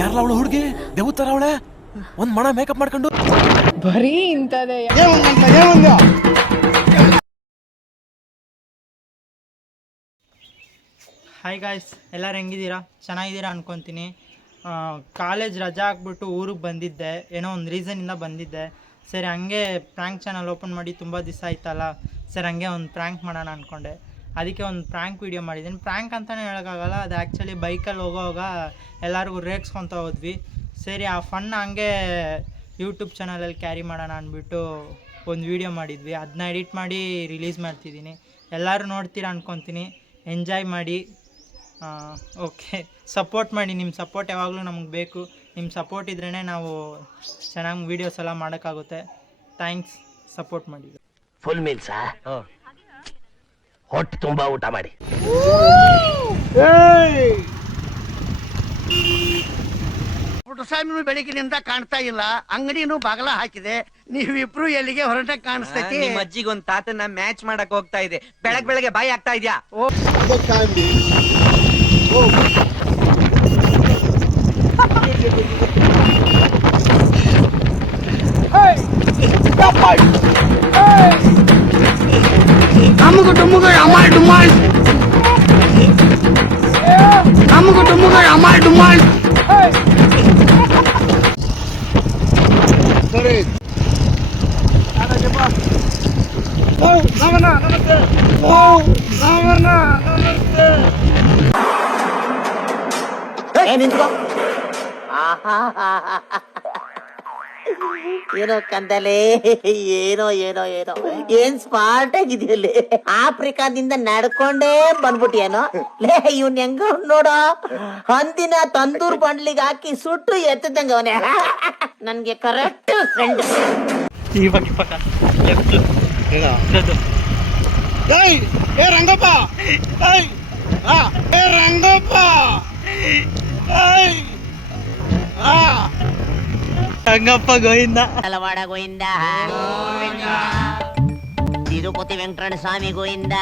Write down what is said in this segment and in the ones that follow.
ಯಾರಲ್ಲ ಅವಳು ಹುಡುಗಿ ದೇವತರ ಅವಳೆ ಒಂದ್ ಮಣ ಮೇಕಪ್ ಮಾಡ್ಕೊಂಡು ಬರೀ ಇಂತದೇ. ಹಾಯ್ ಗಾಯ್ಸ್, ಎಲ್ಲರೂ ಹೆಂಗಿದ್ದೀರಾ? ಚೆನ್ನಾಗಿದ್ದೀರಾ ಅನ್ಕೊತೀನಿ. ಕಾಲೇಜ್ ರಜಾ ಹಾಕ್ಬಿಟ್ಟು ಊರಿಗೆ ಬಂದಿದ್ದೆ, ಏನೋ ಒಂದು ರೀಸನಿಂದ ಬಂದಿದ್ದೆ. ಸರಿ ಹಂಗೆ ಪ್ರ್ಯಾಂಕ್ ಚಾನಲ್ ಓಪನ್ ಮಾಡಿ ತುಂಬ ದಿವಸ ಆಯ್ತಲ್ಲ, ಸರಿ ಹಂಗೆ ಒಂದು ಪ್ರ್ಯಾಂಕ್ ಮಾಡೋಣ ಅಂದ್ಕೊಂಡೆ. ಅದಕ್ಕೆ ಒಂದು ಪ್ರ್ಯಾಂಕ್ ವೀಡಿಯೋ ಮಾಡಿದ್ದೀನಿ. ಪ್ರ್ಯಾಂಕ್ ಅಂತಲೇ ಹೇಳೋಕ್ಕಾಗಲ್ಲ, ಅದು ಆ್ಯಕ್ಚುಲಿ ಬೈಕಲ್ಲಿ ಹೋಗೋವಾಗ ಎಲ್ಲರಿಗೂ ರೇಗ್ಸ್ಕೊತ ಹೋದ್ವಿ. ಸರಿ ಆ ಫನ್ನ ಹಂಗೆ ಯೂಟ್ಯೂಬ್ ಚಾನಲಲ್ಲಿ ಕ್ಯಾರಿ ಮಾಡೋಣ ಅಂದ್ಬಿಟ್ಟು ಒಂದು ವೀಡಿಯೋ ಮಾಡಿದ್ವಿ. ಅದನ್ನ ಎಡಿಟ್ ಮಾಡಿ ರಿಲೀಸ್ ಮಾಡ್ತಿದ್ದೀನಿ. ಎಲ್ಲರೂ ನೋಡ್ತೀರಾ ಅಂದ್ಕೊತೀನಿ. ಎಂಜಾಯ್ ಮಾಡಿ. ಓಕೆ, ಸಪೋರ್ಟ್ ಮಾಡಿ. ನಿಮ್ಮ ಸಪೋರ್ಟ್ ಯಾವಾಗಲೂ ನಮಗೆ ಬೇಕು. ನಿಮ್ಮ ಸಪೋರ್ಟ್ ಇದ್ರೇ ನಾವು ಚೆನ್ನಾಗಿ ವೀಡಿಯೋಸ್ ಎಲ್ಲ ಮಾಡೋಕ್ಕಾಗುತ್ತೆ. ಥ್ಯಾಂಕ್ಸ್, ಸಪೋರ್ಟ್ ಮಾಡಿ. ಫುಲ್ ಮೀಲ್ಸಾ? ಹೊಟ್ಟೆ ತುಂಬ ಊಟ ಮಾಡಿ. ಪುಟ್ಟಸ್ವಾಮಿನೂ ಬೆಳಗಿನಿಂದ ಕಾಣ್ತಾ ಇಲ್ಲ, ಅಂಗಡಿನೂ ಬಾಗಲ ಹಾಕಿದೆ. ನೀವಿಬ್ರು ಎಲ್ಲಿಗೆ ಹೊರಟ ಕಾಣಿಸ್ತೈತಿ? ನಿಮ್ಮ ಅಜ್ಜಿಗೆ ಒಂದು ತಾತನ ಮ್ಯಾಚ್ ಮಾಡಕ್ ಹೋಗ್ತಾ ಇದೆ. ಬೆಳಗ್ಗೆ ಬಾಯಿ ಆಗ್ತಾ ಇದ್ಯಾ? ಏನೋ ಕಂದಲೆ, ಏನೋ ಏನೋ ಏನೋ ಏನ್ ಸ್ಮಾರ್ಟ್ ಆಗಿದೆಯಲ್ಲಿ. ಆಫ್ರಿಕಾದಿಂದ ನಡ್ಕೊಂಡೇ ಬಂದ್ಬಿಟ್ಟಿಯೇನೋ ಲೇ. ಇವ್ನ್ ಹೆಂಗ ನೋಡೋ, ಹಂದಿನ ತಂದೂರ್ ಬಂಡ್ಲಿಗೆ ಹಾಕಿ ಸುಟ್ಟು ಎತ್ತದಂಗ ಅವನೇ. ನನ್ಗೆ ಕರೆಕ್ಟ್ ಫ್ರೆಂಡ್. ರಂಗಪ್ಪ, ರಂಗಪ್ಪ, ರಂಗಪ್ಪ ಗೋವಿಂದ, ತಲವಾಡ ಗೋವಿಂದ, ತಿರುಪತಿ ವೆಂಕಟರಮಣ ಸ್ವಾಮಿ ಗೋವಿಂದ.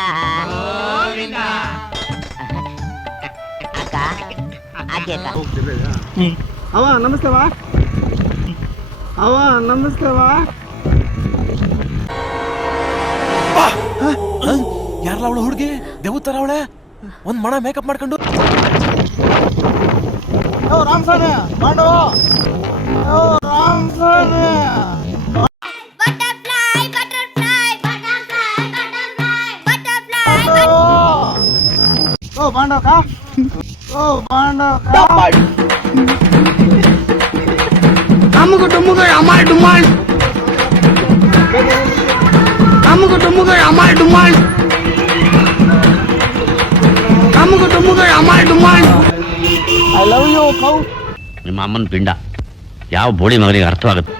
ಅಕ್ಕ ಆಕೆ ಅವ ನಮಸ್ತೆ. ಅವ ನಮಸ್ತೆ. ಯಾರಲ್ಲ ಅವಳು ಹುಡುಗಿ ದೇವತರ ಅವಳೆ ಒಂದ್ ಮಣ ಮೇಕಪ್ ಮಾಡ್ಕೊಂಡು ರಾಮಸಾನೆ ಮಾಡು. ರಾಮಸಾನೆ ಬಾಂಡೋಕ, ಅಮ್ಮಗ ಟುಮ್ಮಗ ಅಮಾಲ್ ಡುಮಾಲ್, ಅಮ್ಮಗ ಟುಮ್ಮಗ ಅಮಾಲ್ ಡುಮಾಲ್, ಅಮ್ಮಗ ಟುಮ್ಮಗ ಅಮಾಲ್ ಡುಮಾಲ್. ಐ ಲವ್ ಯು ಕೌ. ನಿಮ್ಮ ಅಮ್ಮನ ಪಿಂಡ ಯಾವ ಬೋಳಿ ಮಗನಿಗೆ ಅರ್ಥವಾಗುತ್ತೆ?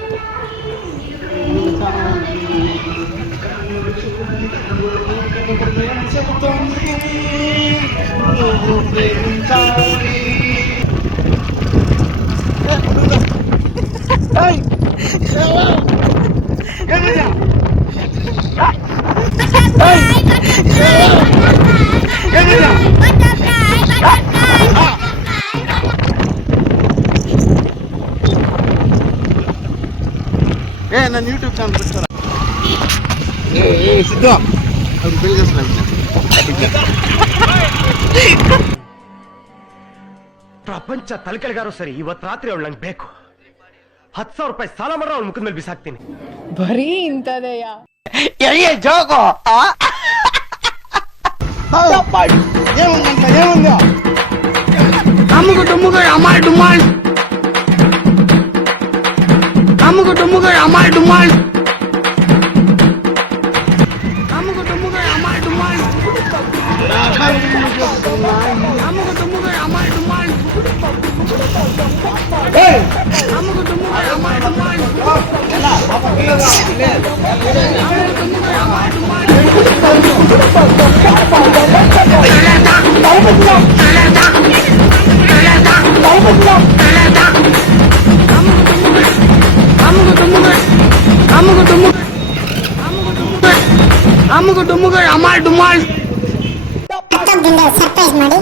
ನನ್ನ ಯೂಟ್ಯೂಬ್ ಚಾನಲ್ ಬಿಡ್ತಾರ. ಸಿದ್ದು ಅವ್ರು ಪ್ರಪಂಚ ತಲೆಕೆಳಗಾರೋ ಸರಿ, ಇವತ್ತು ರಾತ್ರಿ ಅವಳು ನಂಗೆ ಬೇಕು. 10,000 ರೂಪಾಯಿ ಸಾಲ ಮಾಡ್ರೆ ಅವ್ಳ ಮುಖದ ಮೇಲೆ ಬಿಸಾಕ್ತೀನಿ. ಬರೀ ಇಂತದೆಯಾ? ಜೋಗೋ ಅಮ್ಮಗ ಟುಮ್ಮಗ ಅಮಾಲ್ ಡುಮಾಲ್, ಅಮ್ಮಗ ಟುಮ್ಮಗ ಅಮಾಲ್ ಡುಮಾಲ್, ಅಮ್ಮಗ ಟುಮ್ಮಗ ಅಮಾಲ್ ಡುಮಾಲ್, ಅಮ್ಮಗ ಟುಮ್ಮಗ ಅಮಾಲ್ ಡುಮಾಲ್, ಅಮ್ಮಗ ಟುಮ್ಮಗ ಅಮಾಲ್ ಡುಮಾಲ್, ಅಮ್ಮಗ ಟುಮ್ಮಗ ಅಮಾಲ್ ಡುಮಾಲ್. ಸರ್ಪ್ರೈಸ್ ಮಾಡಿ